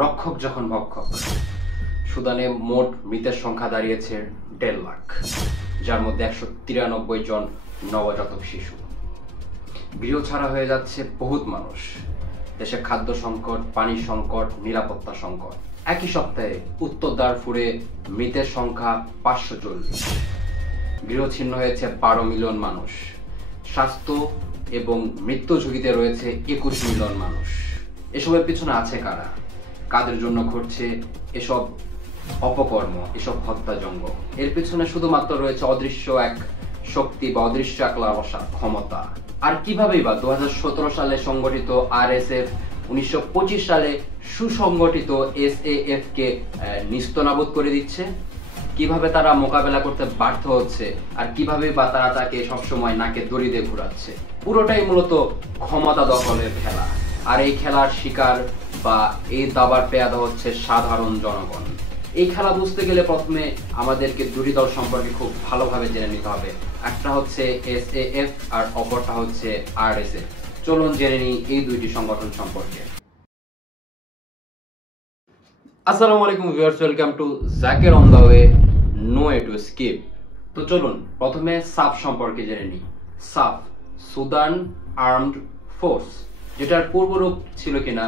রক্ষক যখন ভক্ষক। সুদানে মোট মৃতের সংখ্যা দাঁড়িয়েছে 1.5 লাখ, যার মধ্যে 193 জন নবজাতক শিশু। গৃহ ছাড়া হয়ে যাচ্ছে বহুত মানুষ। দেশে খাদ্য সংকট, পানি সংকট, নিরাপত্তা সংকট। একই সপ্তাহে উত্তর দারফুরে মৃতের সংখ্যা 540। গৃহচ্ছিন্ন হয়েছে 12 মিলিয়ন মানুষ। স্বাস্থ্য এবং মৃত্যু ঝুঁকিতে রয়েছে 21 মিলিয়ন মানুষ। এসবের পিছনে আছে কারা? কাদের জন্য ঘটছে এসব অপকর্ম, এসব হত্যাযজ্ঞ? এর পিছনে শুধুমাত্র রয়েছে অদৃশ্য এক শক্তি বা অদৃশ্য এক লালসা, ক্ষমতা। আর কিভাবেই বা 2017 সালে সংগঠিত আরএসএফ 1925 সালে সুসংগঠিত এসএএফ কে নিস্তনাবুদ করে দিচ্ছে? কিভাবে তারা মোকাবেলা করতে ব্যর্থ হচ্ছে? আর কিভাবে বা তারা তাকে সবসময় নাকে দড়ি দিয়ে ঘুরাচ্ছে? পুরোটাই মূলত ক্ষমতা দখলের খেলা। আর এই খেলার শিকার বা এই দাবার পেয়াদা হচ্ছে সাধারণ জনগণ। এই খেলা বুঝতে গেলে প্রথমে আমাদেরকে দুটি দল সম্পর্কে খুব ভালোভাবে জেনে নিতে হবে। একটা হচ্ছে এসএএফ আর অপরটা হচ্ছে আরএসএফ। চলুন জেনে নিই এই দুইটি সংগঠন সম্পর্কে। আসসালামু আলাইকুম viewers, welcome to Zaker on the way, no way to skip. তো চলুন প্রথমে সাফ সম্পর্কে জেনে নিই। সাফ, সুদান আর্মড ফোর্স, যেটার পূর্বরূপ ছিল কিনা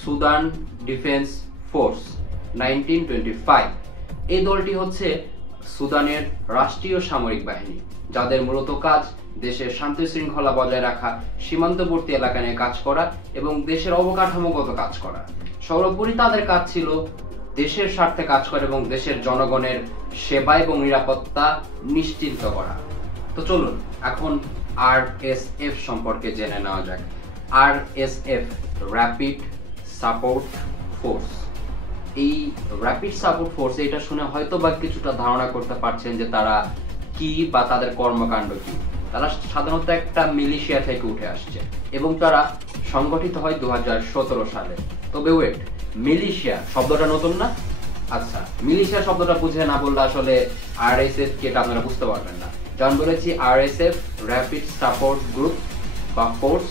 সুদান ডিফেন্স ফোর্স 1925। এই দলটি হচ্ছে সুদানের রাষ্ট্রীয় সামরিক বাহিনী, যাদের মূলত কাজ দেশের শান্তি শৃঙ্খলা বজায় রাখা, সীমান্তবর্তী এলাকা নিয়ে কাজ করা এবং দেশের অবকাঠামোগত কাজ করা। সর্বোপরি তাদের কাজ ছিল দেশের স্বার্থে কাজ করা এবং দেশের জনগণের সেবা এবং নিরাপত্তা নিশ্চিত করা। তো চলুন এখন আরএসএফ সম্পর্কে জেনে নেওয়া যাক। RSF, rapid support force. এই র্যাপিড সাপোর্ট ফোর্স, এটা শুনে হয়তো বা কিছুটা ধারণা করতে পারছেন যে তারা কি বা তাদের কর্মকাণ্ড কি। তারা সাধারণত একটা মিলিশিয়া থেকে উঠে আসছে এবং তারা সংগঠিত হয় 2017 সালে। তবে ওয়েট, মিলিশিয়া শব্দটা নতুন না? আচ্ছা, মিলিশিয়া শব্দটা বুঝে না বললে আসলে আরএসএফ কি এটা আপনারা বুঝতে পারবেন না। যেমন বলেছি, আরএসএফ র্যাপিড সাপোর্ট গ্রুপ বা ফোর্স,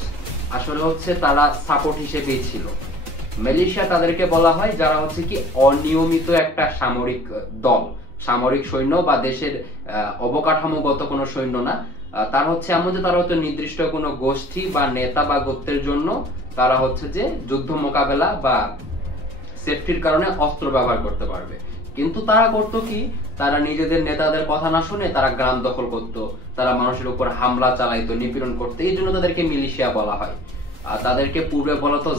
আসলে হচ্ছে তারা সাপোর্ট হিসেবেই ছিল। মিলিশিয়া তাদেরকে বলা হয় যারা হচ্ছে কি অনিয়মিত একটা সামরিক দল, সামরিক সৈন্য বা দেশের অবকাঠামোগত কোনো সৈন্য না। তারা হচ্ছে এমন যে তারা হচ্ছে নির্দিষ্ট কোনো গোষ্ঠী বা নেতা বা গোত্রের জন্য তারা হচ্ছে যে যুদ্ধ মোকাবেলা বা সেফটির কারণে অস্ত্র ব্যবহার করতে পারবে। কিন্তু তারা করতো কি, তারা নিজেদের নেতাদের কথা না শুনে তারা গ্রাম দখল করত, তারা মানুষের উপর হামলা চালাইতো, নিপীড়ন করতো। এই জন্য তাদেরকে মিলিশিয়া বলা হয়। তাদেরকে পূর্বে বলা তো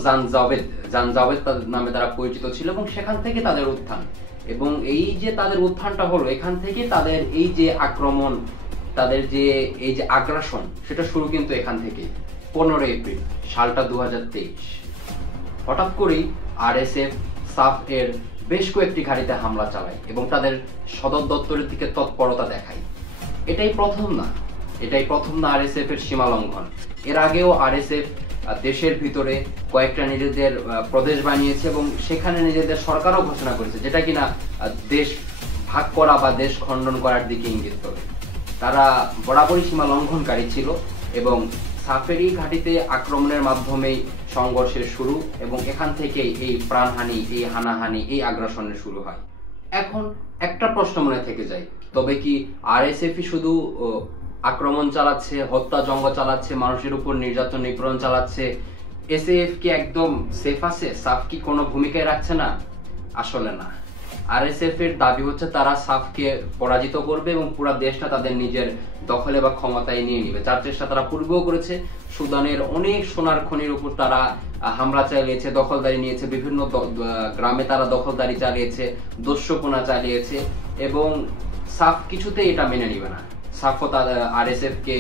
জানজাওয়েদ নামে তারা পরিচিত ছিল এবং সেখান থেকে তাদের উত্থান। এবং এই যে তাদের উত্থানটা হলো, এখান থেকে তাদের এই যে আক্রমণ, তাদের যে এই যে আগ্রাসন, সেটা শুরু কিন্তু এখান থেকে। 15 এপ্রিল সালটা 2023 হঠাৎ করেই আরএসএফ সাফ এর বেশ কয়েকটি ঘাঁটিতে হামলা চালায় এবং তাদের সদর দপ্তরের দিকে তৎপরতা দেখায়। এটাই প্রথম না আরএসএফ এর সীমা লঙ্ঘন। এর আগেও আরএসএফ দেশের ভিতরে কয়েকটা নিজেদের প্রদেশ বানিয়েছে এবং সেখানে নিজেদের সরকারও ঘোষণা করেছে, যেটা কিনা দেশ ভাগ করা বা দেশ খণ্ডন করার দিকে ইঙ্গিত করে। তারা বরাবরই সীমা লঙ্ঘনকারী ছিল এবং সাফেরি ঘাঁটিতে আক্রমণের মাধ্যমেই সংঘর্ষের শুরু এবং এখান থেকেই এই প্রাণহানি, এই হানাহানি, এই আগ্রাসনের শুরু হয়। এখন একটা প্রশ্ন মনে থেকে যায়, তবে কি আরএসএফই শুধু আক্রমণ চালাচ্ছে, হত্যাযজ্ঞ চালাচ্ছে, মানুষের উপর নির্যাতন নিপীড়ন চালাচ্ছে? এসএএফ কি একদম সেফ আছে? সাফ কি কোনো ভূমিকায় রাখছে না? আসলে না। আরএসএফ এর দাবি হচ্ছে তারা সাফকে পরাজিত করবে এবং পুরো দেশটা তাদের নিজের দখলে বা ক্ষমতায় নিয়ে নিবে, যার চেষ্টা তারা পূর্বেও করেছে। সুদানের অনেক সোনার খনির উপর তারা হামলা চালিয়েছে, দখলদারি নিয়েছে, বিভিন্ন গ্রামে তারা দখলদারি চালিয়েছে, দস্যুপনা চালিয়েছে এবং সাফ কিছুতেই এটা মেনে নিবে না। সাফও আরএসএফ কে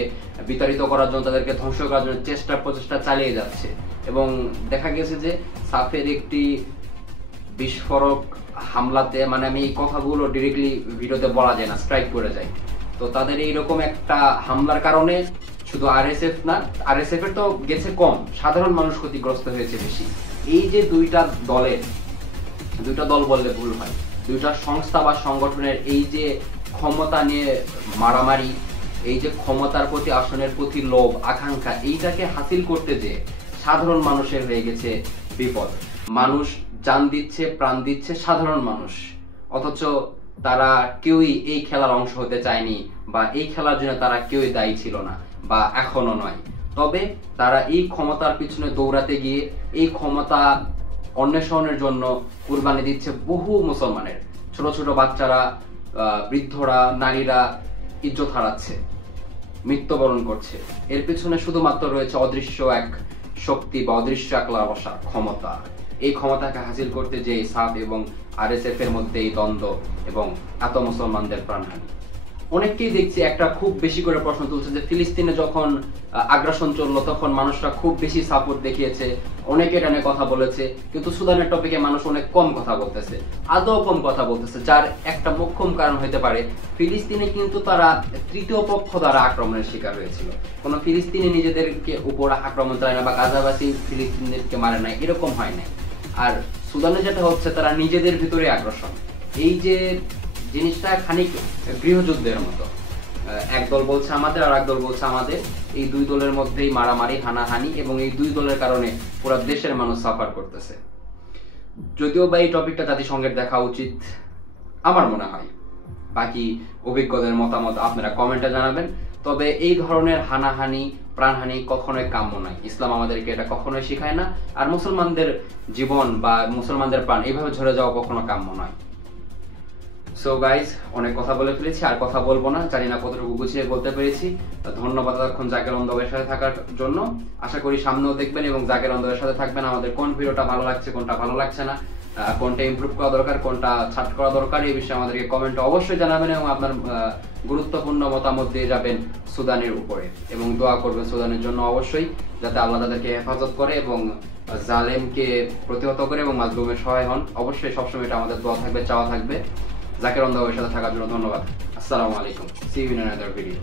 বিতাড়িত করার জন্য, তাদেরকে ধ্বংস করার জন্য প্রচেষ্টা চালিয়ে যাচ্ছে এবং দেখা গেছে যে সাফের একটি বিস্ফোরক হামলাতে, মানে আমি এই কথাগুলো ডিরেক্টলি ভিডিওতে বলা যায় না, স্ট্রাইক করে যায়। তো তাদের এইরকম একটা হামলার কারণে শুধু আরএসএফ না, আরএসএফ এর তো গেছে কম, সাধারণ মানুষ ক্ষতিগ্রস্ত হয়েছে বেশি। এই যে দুইটা দল বললে ভুল হয়, দুইটা সংস্থা বা সংগঠনের এই যে ক্ষমতা নিয়ে মারামারি, এই যে ক্ষমতার প্রতি, আসনের প্রতি লোভ, আকাঙ্ক্ষা, এইটাকে হাসিল করতে যে সাধারণ মানুষের হয়ে গেছে বিপদ। মানুষ জান দিচ্ছে, প্রাণ দিচ্ছে সাধারণ মানুষ, অথচ তারা কেউই এই খেলার অংশ হতে চায়নি বা এই খেলার জন্য তারা কেউই দায়ী ছিল না বা এখনো নয়। তবে তারা এই ক্ষমতার পিছনে দৌড়াতে গিয়ে এই ক্ষমতা অন্বেষণের জন্য কুরবানি দিচ্ছে বহু মুসলমানের। ছোট ছোট বাচ্চারা, বৃদ্ধরা, নারীরা ইজ্জত হারাচ্ছে, মৃত্যুবরণ করছে। এর পিছনে শুধুমাত্র রয়েছে অদৃশ্য এক শক্তি বা অদৃশ্য এক লালসা, ক্ষমতা। এই ক্ষমতাকে হাসিল করতে যে সাফ এবং আরএসএফ এর মধ্যে এই দ্বন্দ্ব এবং এত মুসলমানদের প্রাণহানি। অনেককেই দেখছি একটা খুব বেশি করে প্রশ্ন তুলছে যে ফিলিস্তিনে যখন আগ্রাসন চললো তখন মানুষরা খুব বেশি সাপোর্ট দেখিয়েছে, অনেকে এটা নিয়ে কথা বলেছে, কিন্তু সুদানের টপিকে মানুষ অনেক কম কথা বলতেছে, আদৌ কম কথা বলতেছে। যার একটা মোক্ষম কারণ হতে পারে ফিলিস্তিনে কিন্তু তারা তৃতীয় পক্ষ দ্বারা আক্রমণের শিকার হয়েছিল। কোন ফিলিস্তিনি নিজেদেরকে উপর আক্রমণ চায় না বা গাজাবাসী ফিলিস্তিনিদেরকে মারে নাই, এরকম হয় না। আর সুদানে যেটা হচ্ছে তারা নিজেদের ভিতরে আগ্রাসন, এই যে জিনিসটা খানিক গৃহযুদ্ধের মতো। একদল বলছে আমাদের আর একদল বলছে আমাদের, এই দুই দলের মধ্যেই মারামারি, হানাহানি, এবং এই দুই দলের কারণে পুরো দেশের মানুষ সাফার করতেছে। যদিও বা এই টপিকটা জাতিসংঘের দেখা উচিত আমার মনে হয়। বাকি অভিজ্ঞদের মতামত আপনারা কমেন্টে জানাবেন। তবে এই ধরনের হানাহানি, প্রাণহানি কখনোই কাম্য নয়। ইসলাম আমাদেরকে এটা কখনোই শেখায় না। আর মুসলমানদের জীবন বা মুসলমানদের প্রাণ এইভাবে ঝরে যাওয়া কখনো কাম্য নয়। সো গাইজ, অনেক কথা বলে ফেলেছি, আর কথা বলবো না। জানি না কতটুকু গুছিয়ে বলতে পেরেছি। ধন্যবাদ এতক্ষণ জাকের অন দ্য ওয়ের সাথে থাকার জন্য। আশা করি সামনেও দেখবেন এবং জাকের অন দ্য ওয়ের সাথে থাকবেন। আমাদের কোন ভিডিওটা ভালো লাগছে, কোনটা ভালো লাগছে না, কোনটা ইমপ্রুভ করা দরকার, কোনটা ছাট করা দরকার, এই বিষয়ে আমাদেরকে কমেন্টে অবশ্যই জানাবেন এবং আপনার গুরুত্বপূর্ণ মতামত দিয়ে যাবেন সুদানের উপরে এবং দোয়া করবেন সুদানের জন্য অবশ্যই, যাতে আল্লাহ তাদেরকে হেফাজত করে এবং জালেমকে প্রতিহত করে এবং মাজলুমের সহায় হন। অবশ্যই সবসময় এটা আমাদের দোয়া থাকবে, চাওয়া থাকবে। জাকের অন দ্য ওয়ের সাথে থাকার জন্য ধন্যবাদ। আসসালামু আলাইকুম। See you in another video.